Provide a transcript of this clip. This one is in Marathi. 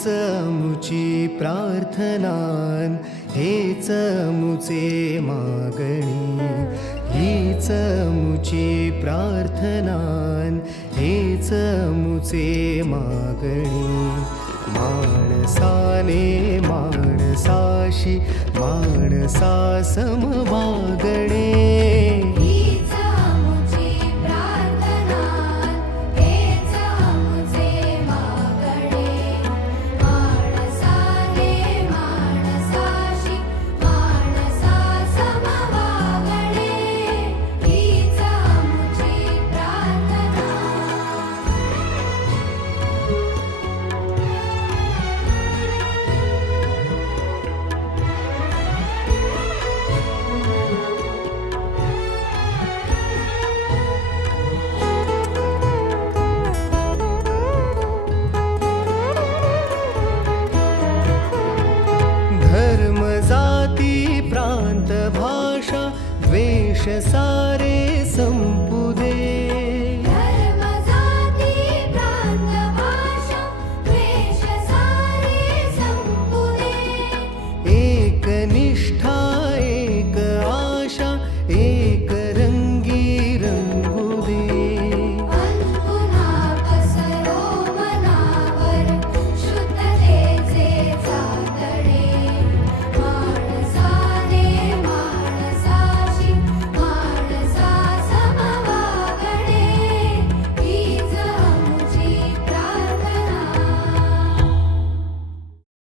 हीच मुची प्रार्थनान, हेच मुचे मागणी. हीच मुची प्रार्थनान, हेच मुचे मागणी. माणसाने माणसाशी माणसा सम वागणे. हीच मुची प्रार्थना, हेच मुचे मागणे. माणसाने माणसाशी माणसा सम वागणे. हीच मुची प्रार्थना. धर्म जाती प्रांत भाषा द्वेष सारे